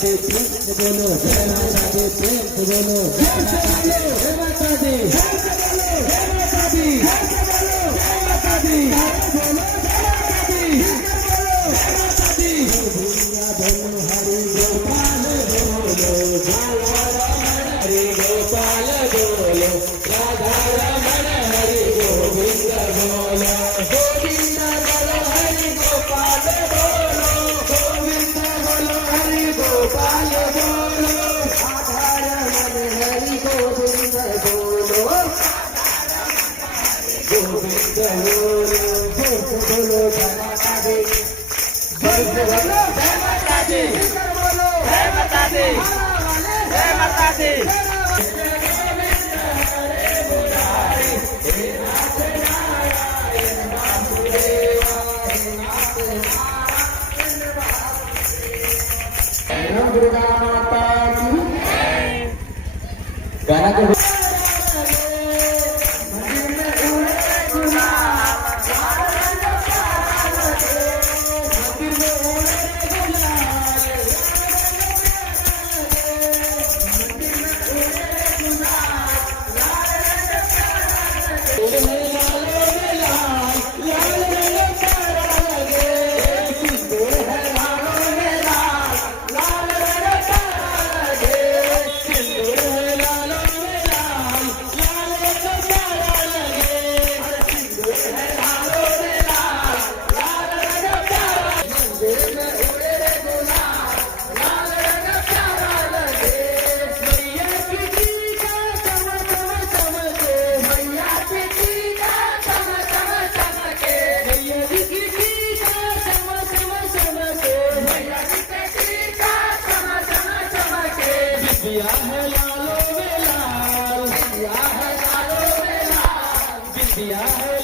दी प्रेम से बोलो जय माता दी प्रेम से बोलो जय माता दी जय माता दी जय माता दी जय माता दी जय माता दी वृंदावन हरि गोपाल बोलो हरि गोपाल बोलो राधा रमण हरि गोविंद बोलो गोविंद बोलो हरि गोपाल बोलो गोविंद बोलो हरि गोपाल बोलो राधा रमण हरि गोविंद बोलो गोविंद बोलो बोलो जय माता दी बोलो जय माता दी बोलो जय माता दी जय माता दी दुर्गा माता की गाना को बिटिया है लालो में लाल बिटिया है लालो में लाल बिटिया है